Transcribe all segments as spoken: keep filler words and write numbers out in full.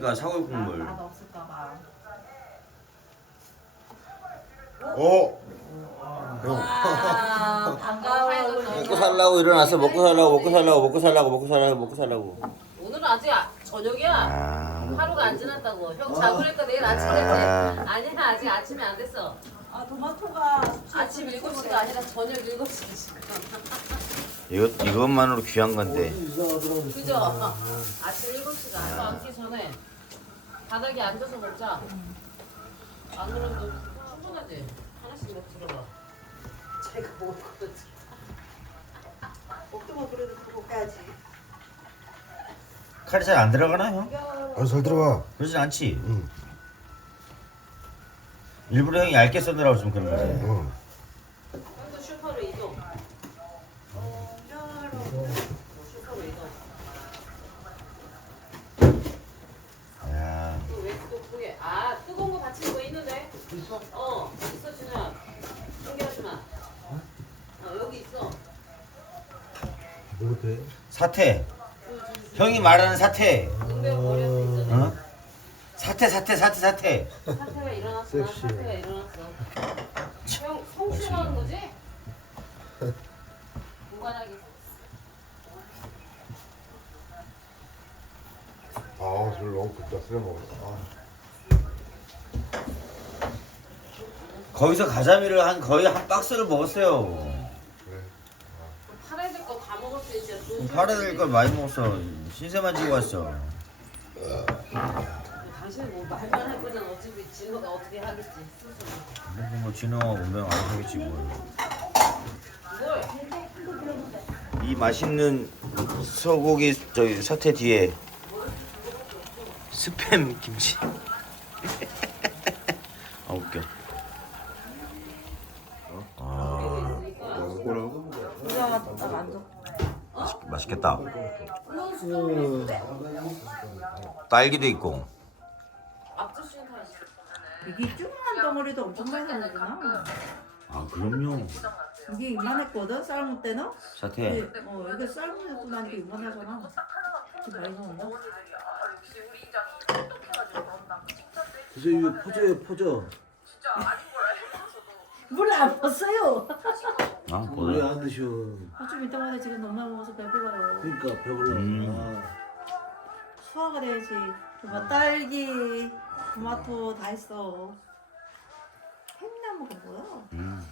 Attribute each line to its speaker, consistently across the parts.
Speaker 1: 그러니까 사골 국물.
Speaker 2: 맛 없을까봐.
Speaker 3: 어.
Speaker 2: 와, 반가워.
Speaker 1: 먹고 살라고 일어나서 먹고 살라고 먹고 살라고 먹고 살라고 먹고 살라고 먹고 살라고.
Speaker 4: 오늘은 아직 아, 저녁이야.
Speaker 1: 아.
Speaker 4: 하루가 안 지났다고. 형 자고니까 내일 아침이겠지.
Speaker 1: 아.
Speaker 4: 아니야 아직 아침이 안 됐어.
Speaker 2: 아, 토마토가
Speaker 4: 아침 일곱 시가 아니라 저녁 일곱 시 지금.
Speaker 1: 이것 이것만으로 귀한 건데.
Speaker 4: 그죠? 아침 일곱 시가 아빠 앉기 전에 바닥에 앉아서 먹자. 안 그래도 충분하지. 하나씩 먹 들어봐. 제가 먹었거든.
Speaker 2: 먹도록 그래도 그거 까지.
Speaker 1: 칼이 잘 안 들어가나 형?
Speaker 3: 아, 잘 들어가.
Speaker 1: 그러진 않지.
Speaker 3: 응.
Speaker 1: 일부러 형이 얇게 써느라고 좀 그런 거지.
Speaker 3: 응.
Speaker 4: 형도 슈퍼로 이동. 슈퍼로 이동.
Speaker 1: 야.
Speaker 4: 또왜또 그게 아 뜨거운 거 받치는 거 있는데? 있어? 어 있어 준아. 신기하지 마. 어 여기 있어.
Speaker 3: 뭐 돼?
Speaker 1: 사태. 형이 말하는 사태.
Speaker 4: 응대용 머리한테 있잖아.
Speaker 1: 어? 사태 사태 사태 사태.
Speaker 4: 사태가 일어났어. 나
Speaker 3: 섹시해.
Speaker 4: 사태가 일어났어. 형 성취하는 거지? 무관하게.
Speaker 3: 아, 술 너무 급다 쓰려 먹었어.
Speaker 1: 거기서 가자미를 한 거의 한 박스를 먹었어요.
Speaker 3: 그래.
Speaker 4: 팔아야 될 거 다 먹을 수 있지.
Speaker 1: 팔아야 될 걸 많이 먹었어. 신세만 지고 왔어.
Speaker 4: 당신 뭐 말만 할 거잖아. 어차피 진호가 어떻게 하겠지. 스스로.
Speaker 1: 뭐 진호가 오면 안 하겠지 뭘.
Speaker 4: 뭘?
Speaker 1: 이 맛있는 소고기 저기 사태 뒤에 스팸 김치. 아 웃겨. 아
Speaker 3: 뭐라고?
Speaker 2: 우리가 딱 만져.
Speaker 1: 맛있, 맛있겠다. 딸기도 있고.
Speaker 4: 앞접시는 다 있어.
Speaker 2: 이게 조그만 덩어리도 엄청 많이 나오구나.
Speaker 1: 아 그럼요.
Speaker 2: 이게 이만했거든, 삶을 때는?
Speaker 1: 사태.
Speaker 2: 근데, 어, 이게 삶을 나니까 이만하잖아. 이렇게 많이 나온다?
Speaker 5: 그래서 이거 퍼져요 퍼져.
Speaker 2: 물을 안 먹었어요.
Speaker 1: 아
Speaker 5: 왜
Speaker 1: 뭐래?
Speaker 5: 안 드셔?
Speaker 2: 아, 좀 이따가 지금 너무 많이 먹어서 배불러요.
Speaker 5: 그러니까 배불러.
Speaker 1: 음.
Speaker 2: 소화가 돼야지. 뭐 딸기, 토마토 다 있어. 햄나무가 뭐야?
Speaker 1: 음.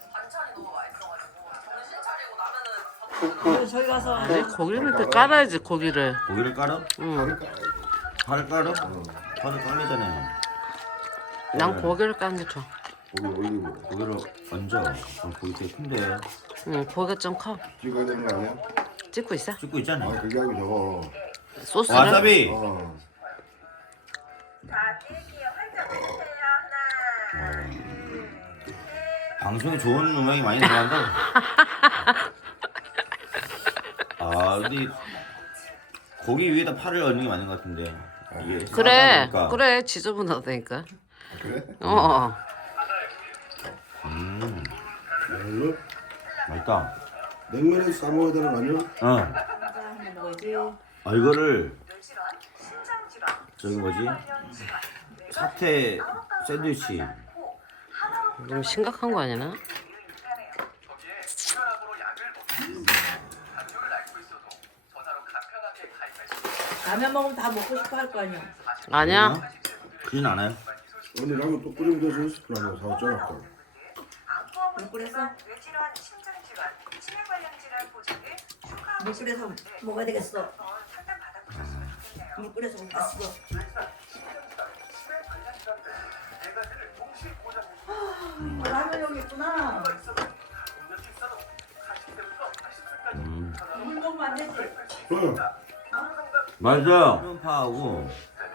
Speaker 2: 그리고 저희 가서
Speaker 6: 아니 고기를 또 깔아야지 고기를.
Speaker 1: 고기를 깔아?
Speaker 6: 응.
Speaker 1: 파를 깔아? 파를 깔리잖아요.
Speaker 6: 난 고기를 까는 게 좋아.
Speaker 3: 고기 올리고.
Speaker 1: 고기를 얹어. 아, 고기 되게 큰데.
Speaker 6: 응, 고기가 좀 커.
Speaker 3: 찍어야 되는 거 아니야?
Speaker 6: 찍고 있어.
Speaker 1: 찍고 있잖아.
Speaker 3: 아, 그게 하고 저거.
Speaker 6: 소스를.
Speaker 1: 와사비.
Speaker 3: 어.
Speaker 1: 방송에 좋은 음악이 많이 들어간다. 아, 근데 고기 위에다 파를 얹는 게 맞는 것 같은데. 이게
Speaker 6: 그래,
Speaker 1: 싸다 보니까.
Speaker 6: 그래 지저분하다니까.
Speaker 3: 그래?
Speaker 6: 어, 어.
Speaker 1: 음,
Speaker 3: 이걸로
Speaker 1: 맛있다.
Speaker 3: 냉면에 싸 먹어야 되는 거 아니야?
Speaker 1: 어.
Speaker 2: 한번 먹어야지.
Speaker 1: 아 이거를 저기 뭐지? 사태 샌드위치.
Speaker 6: 좀 심각한 거 아니나?
Speaker 2: 라면 먹으면 다 먹고 싶어 할 거 아니야.
Speaker 6: 아니야.
Speaker 1: 그진 않아요.
Speaker 3: 언니 라면 또 끓이면 되지? 라면 사왔잖아 아까.
Speaker 2: 물 끓여서? 물 끓여서 먹어야 되겠어. 물 끓여서 먹겠어. 아, 라면 여기 있구나.
Speaker 1: 음.
Speaker 2: 물 먹으면 안 되지.
Speaker 3: 응.
Speaker 1: 맞아요. 그냥 파하고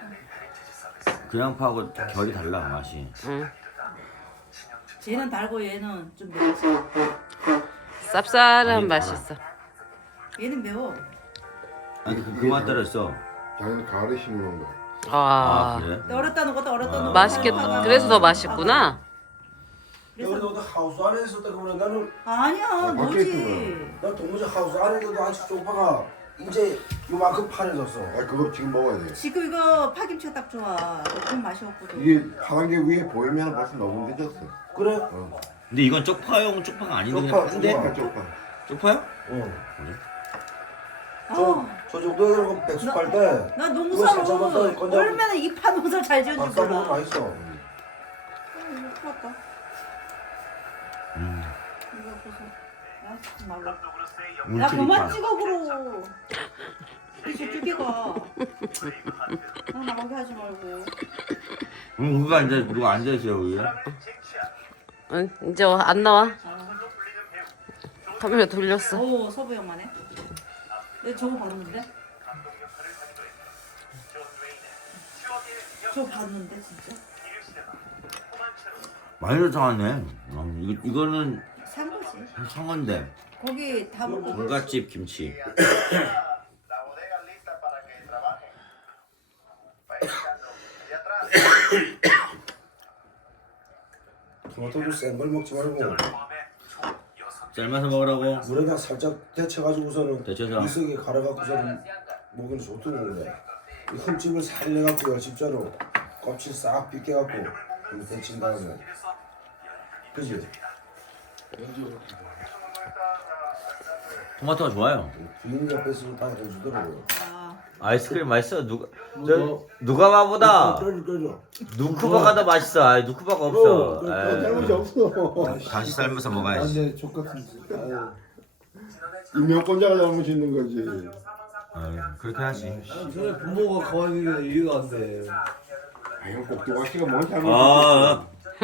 Speaker 1: 그냥 파하고 결이 달라 맛이.
Speaker 6: 응.
Speaker 2: 쟤는 달고 얘는 좀 매워.
Speaker 6: 쌉쌀한 맛이 있어.
Speaker 2: 얘는 매워.
Speaker 1: 아니 그 그맛 따랐어.
Speaker 3: 작년 가을에 심어놓은 거야.
Speaker 1: 아
Speaker 6: 아,
Speaker 1: 그래?
Speaker 2: 얼었다는 것도 얼었다는 것도.
Speaker 6: 맛있겠다. 그래서 더 맛있구나.
Speaker 5: 야, 근데 너 하우스 안에 있었다 그러면 나는
Speaker 2: 아니야,
Speaker 3: 밖에
Speaker 2: 뭐지?
Speaker 3: 있구나.
Speaker 5: 나 도무지 하우스 안에도 아직 쪽파가 이제 요만큼 파래졌어.
Speaker 3: 아 그거 지금 먹어야 돼.
Speaker 2: 지금 이거 파김치가 딱 좋아. 조금 맛이 없거든.
Speaker 3: 이게 파란 게 위에 보이면 벌써 너무 늦었어.
Speaker 5: 그래?
Speaker 3: 어.
Speaker 1: 근데 이건 쪽파용 쪽파가 아닌데
Speaker 5: 쪽파,
Speaker 1: 그냥 파인데?
Speaker 3: 쪽파 쪽파.
Speaker 1: 쪽파요?
Speaker 5: 응.
Speaker 2: 아,
Speaker 5: 저 정도면 백수 팔 때.
Speaker 2: 나
Speaker 5: 그거
Speaker 2: 농사로
Speaker 5: 살짝만 더 건져-
Speaker 2: 얼마나 이파 농사 잘 지은 줄
Speaker 5: 밥싸 먹으면
Speaker 2: 몰라.
Speaker 5: 맛있어.
Speaker 2: 어, 이거 큰일 났다.
Speaker 1: 음.
Speaker 2: 이거 보소. 야, 정말로. 야,
Speaker 1: 울트리파.
Speaker 2: 그만 찍어 그러. 이제 쭈개가. 나 나가게 하지 말고.
Speaker 1: 음, 누가 앉아 누가 앉아 있어요 위에?
Speaker 6: 응, 이제 안 나와.
Speaker 2: 아.
Speaker 6: 카메라 돌렸어.
Speaker 2: 오, 서부 형만해. 내 저거 봤는데? 저거 봤는데 진짜?
Speaker 1: 많이 나왔네. 어, 이거 이거는
Speaker 2: 산 거지.
Speaker 1: 상어인데
Speaker 2: 거기 다 먹고.
Speaker 1: 불갓집 김치.
Speaker 5: 토마토도 센 걸 먹지 말고
Speaker 1: 삶아서 먹으라고.
Speaker 5: 물에다 살짝 데쳐가지고서는
Speaker 1: 데쳐서.
Speaker 5: 이석에 갈아갖고서는 먹으면 좋더라고요. 이 흠집을 살려갖고요 진짜로 껍질 싹 벗겨갖고 이거 데친 다음에 그지?
Speaker 1: 토마토가 좋아요.
Speaker 5: 부인이 옆에서 다 해주더라고요.
Speaker 2: 아,
Speaker 1: 아이스크림 맛있어. 누가 저 누가바보다
Speaker 5: 끌어 끌어.
Speaker 1: 누쿠바가 더 맛있어. 아, 누쿠바가 없어. 아이,
Speaker 3: 잘못이 없어.
Speaker 1: 다시 삶아서 먹어야지.
Speaker 3: 완전 족같은 짓. 아유. 임명권자가 잘못 있는 거지.
Speaker 1: 아이, 그렇게 하지.
Speaker 7: 저희 부모가 가만히 있는 게 이해가 안 돼.
Speaker 3: 아유 꼭두가 씨가 뭔 잘못
Speaker 1: 아.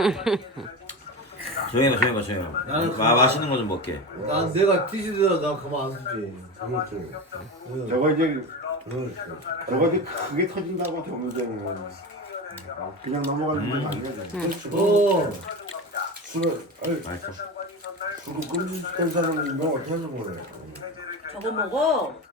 Speaker 1: 조용히 봐, 조용히 봐, 조용히 봐.
Speaker 7: 나는
Speaker 1: 마, 맛있는 거 좀 먹게.
Speaker 7: 난 내가 뒤지더라도 난 가만 안 두지.
Speaker 5: 그렇죠.
Speaker 7: 응.
Speaker 3: 저거 이제
Speaker 5: 그렇죠.
Speaker 3: 저거 이제 크게 터진다고 정문제는 그냥 넘어가는 건 아니거든.
Speaker 7: 어,
Speaker 5: 술을 아니
Speaker 1: 맛있어.
Speaker 5: 술을 금지된 사람은 인명 어떻게 해서 보내?
Speaker 2: 저거 먹어.